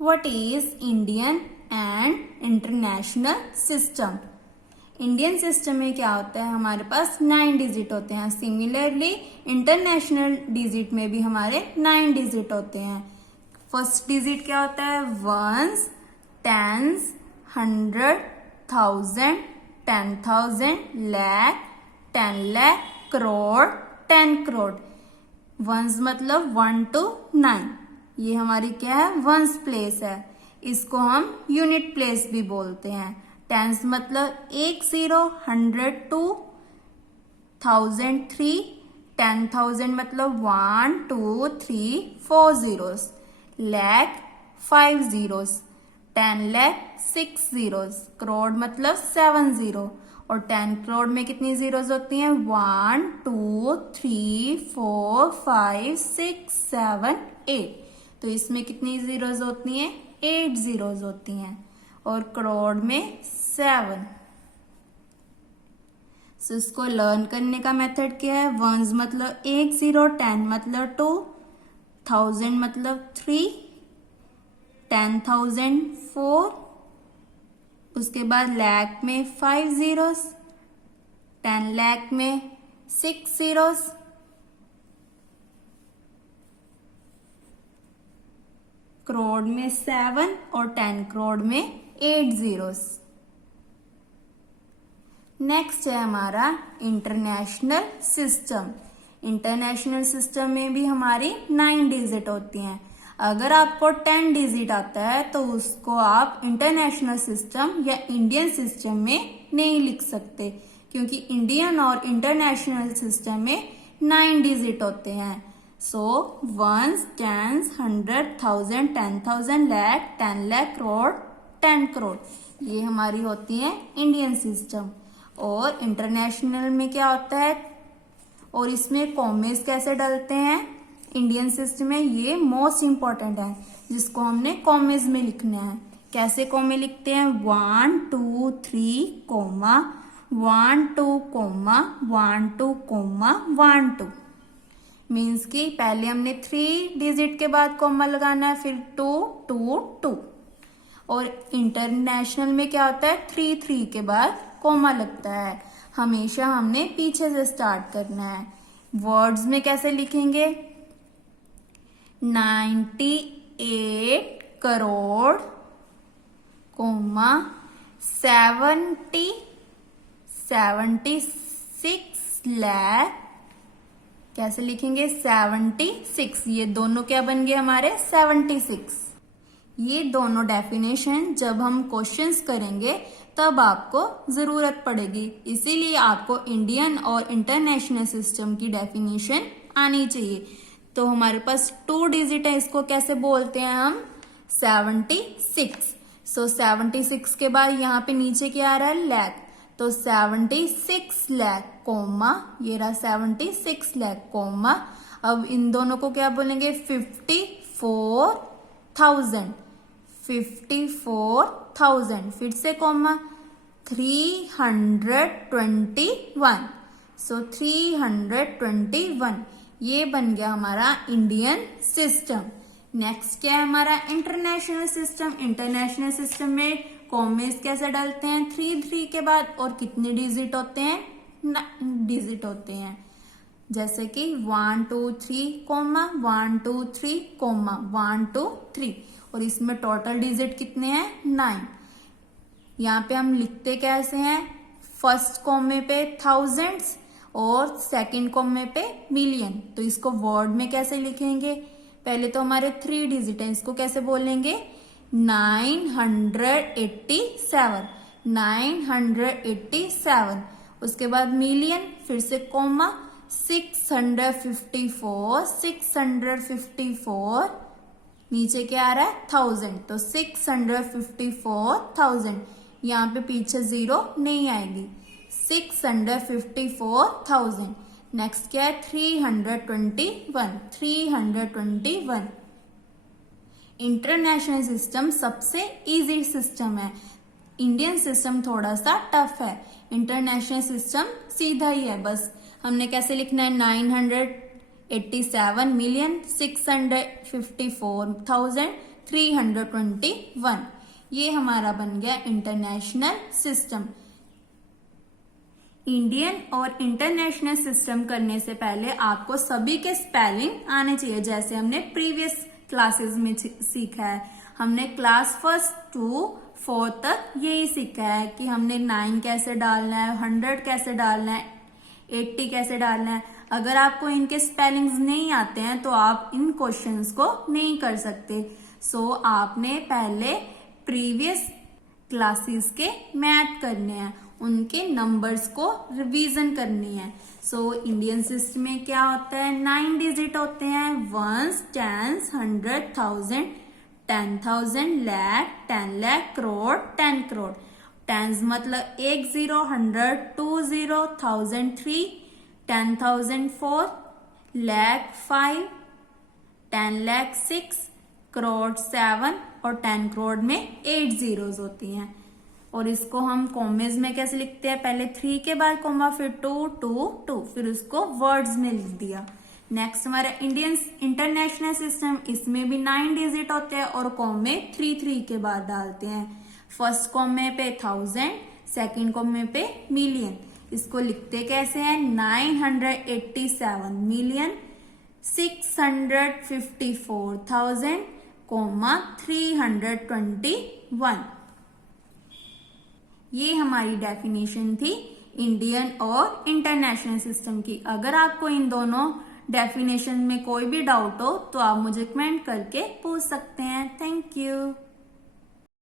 What is Indian and international system. Indian system में क्या होता है, हमारे पास 9 डिजिट होते हैं। सिमिलरली इंटरनेशनल डिजिट में भी हमारे 9 डिजिट होते हैं। फर्स्ट डिजिट क्या होता है, ones, tens, 100, 1000, 10,000, lakh, 10 lakh, crore, 10 crore. Ones मतलब 1 to 9, ये हमारी क्या है, वंस प्लेस है। इसको हम यूनिट प्लेस भी बोलते हैं। टेंस मतलब 1 0, 100 2, 1000 3, 10,000 मतलब 1 2 3 4 zeros, lakh 5 zeros, 10 lakh 6 zeros, crore मतलब 7 0। और 10 करोड़ में कितनी जीरोस होती हैं, 1 2 3 4 5 6 7 8। तो इसमें कितनी जीरोस होती हैं, 8 जीरोस होती हैं। और करोड़ में 7। सो इसको लर्न करने का मेथड क्या है, वंस मतलब 1 0, 10 मतलब 2, 1000 मतलब 3, 10,000 4, उसके बाद लाख में 5 zeros, 10 लाख में 6 zeros, करोड़ में 7 और 10 करोड़ में 8 zeros। नेक्स्ट है हमारा इंटरनेशनल सिस्टम। इंटरनेशनल सिस्टम में भी हमारी 9 डिजिट होती हैं। अगर आपको 10 डिजिट आता है तो उसको आप इंटरनेशनल सिस्टम या इंडियन सिस्टम में नहीं लिख सकते, क्योंकि इंडियन और इंटरनेशनल सिस्टम में 9 डिजिट होते हैं। So ones, tens, 100, 1000, 10,000, lakh, 10 lakh, crore, 10 crore, ये हमारी होती है इंडियन सिस्टम। और इंटरनेशनल में क्या होता है, और इसमें कॉमेस कैसे डलते हैं इंडियन सिस्टम में, ये मोस्ट इंपॉर्टेंट है, जिसको हमने कॉमेज में लिखना है। कैसे कॉमे लिखते हैं, 1 2 3 कोमा 1 2 कोमा 1 2 कोमा 1 2। मीन्स कि पहले हमने 3 डिजिट के बाद कोमा लगाना है, फिर 2 2 2। और इंटरनेशनल में क्या होता है, 3 3 के बाद कोमा लगता है। हमेशा हमने पीछे से स्टार्ट करना है। वर्ड्स में कैसे लिखेंगे, 98 करोड़ कोमा 76 लाख, कैसे लिखेंगे 76। ये दोनों क्या बन गए हमारे 76। ये दोनों डेफिनेशन जब हम क्वेश्चंस करेंगे तब आपको जरूरत पड़ेगी, इसीलिए आपको इंडियन और इंटरनेशनल सिस्टम की डेफिनेशन आनी चाहिए। तो हमारे पास 2 डिजिट है, इसको कैसे बोलते हैं हम, 76। सो 76 के बाद यहाँ पे नीचे क्या आ रहा है, लाख, तो 76 लाख कोमा, ये रहा 76 लाख कोमा। अब इन दोनों को क्या बोलेंगे, 54,000, 54,000, फिर से कोमा 321, सो 321, ये बन गया हमारा इंडियन सिस्टम। नेक्स्ट क्या है हमारा इंटरनेशनल सिस्टम। इंटरनेशनल सिस्टम में कॉमेस कैसे डालते हैं, 3 3 के बाद, और कितने डिजिट होते हैं, 9 डिजिट होते हैं। जैसे कि 1 2 3 कोमा 1 2 3 कोमा 1 2 3, और इसमें टोटल डिजिट कितने हैं, 9। यहाँ पे हम लिखते कैसे हैं, फर्स्ट कॉमे पे थाउजेंड्स और सेकंड कॉमे पे मिलियन। तो इसको वर्ड में कैसे लिखेंगे, पहले तो हमारे 3 डिजिट है, इसको कैसे बोलेंगे, 987, 987। उसके बाद मिलियन, फिर से कोमा 654, 654, नीचे क्या आ रहा है 1000, तो 654,000। यहाँ पे पीछे जीरो नहीं आएगी, 654,000। नेक्स्ट क्या है 321, 321। इंटरनेशनल सिस्टम सबसे इजी सिस्टम है, इंडियन सिस्टम थोड़ा सा टफ है। इंटरनेशनल सिस्टम सीधा ही है, बस हमने कैसे लिखना है, 987,654,321 321। ये हमारा बन गया इंटरनेशनल सिस्टम। इंडियन और इंटरनेशनल सिस्टम करने से पहले आपको सभी के स्पेलिंग आने चाहिए, जैसे हमने प्रीवियस क्लासेस में सीखा है। हमने क्लास 1 to 4 तक यही सीखा है कि हमने 9 कैसे डालना है, 100 कैसे डालना है, 80 कैसे डालना है। अगर आपको इनके स्पेलिंग्स नहीं आते हैं तो आप इन क्वेश्चंस को नहीं कर सकते। सो आपने पहले प्रीवियस क्लासेस के मैथ करने हैं, उनके नंबर्स को रिवीजन करनी है। सो इंडियन सिस्टम में क्या होता है, 9 डिजिट होते हैं, ones, tens, 100, 1000, 10,000, lakh, 10 lakh, crore, 10 crore. Tens मतलब 1 0, 100 2 0, 1000 3, 10,000 4, लाख 5, 10 लाख 6, करोड़ 7 और 10 करोड़ में 8 जीरोस होती हैं। और इसको हम कॉमेज में कैसे लिखते हैं, पहले 3 के बाद कॉमा, फिर 2 2 2, फिर उसको वर्ड्स में लिख दिया। नेक्स्ट हमारा इंडियन इंटरनेशनल सिस्टम, इसमें भी 9 डिजिट होते हैं और कॉमे 3 3 के बाद डालते हैं। फर्स्ट कॉमे पे 1000, सेकंड कॉमे पे मिलियन। इसको लिखते कैसे हैं, 987 मिलियन 654,000, 321। ये हमारी डेफिनेशन थी इंडियन और इंटरनेशनल सिस्टम की। अगर आपको इन दोनों डेफिनेशन में कोई भी डाउट हो तो आप मुझे कमेंट करके पूछ सकते हैं। Thank you.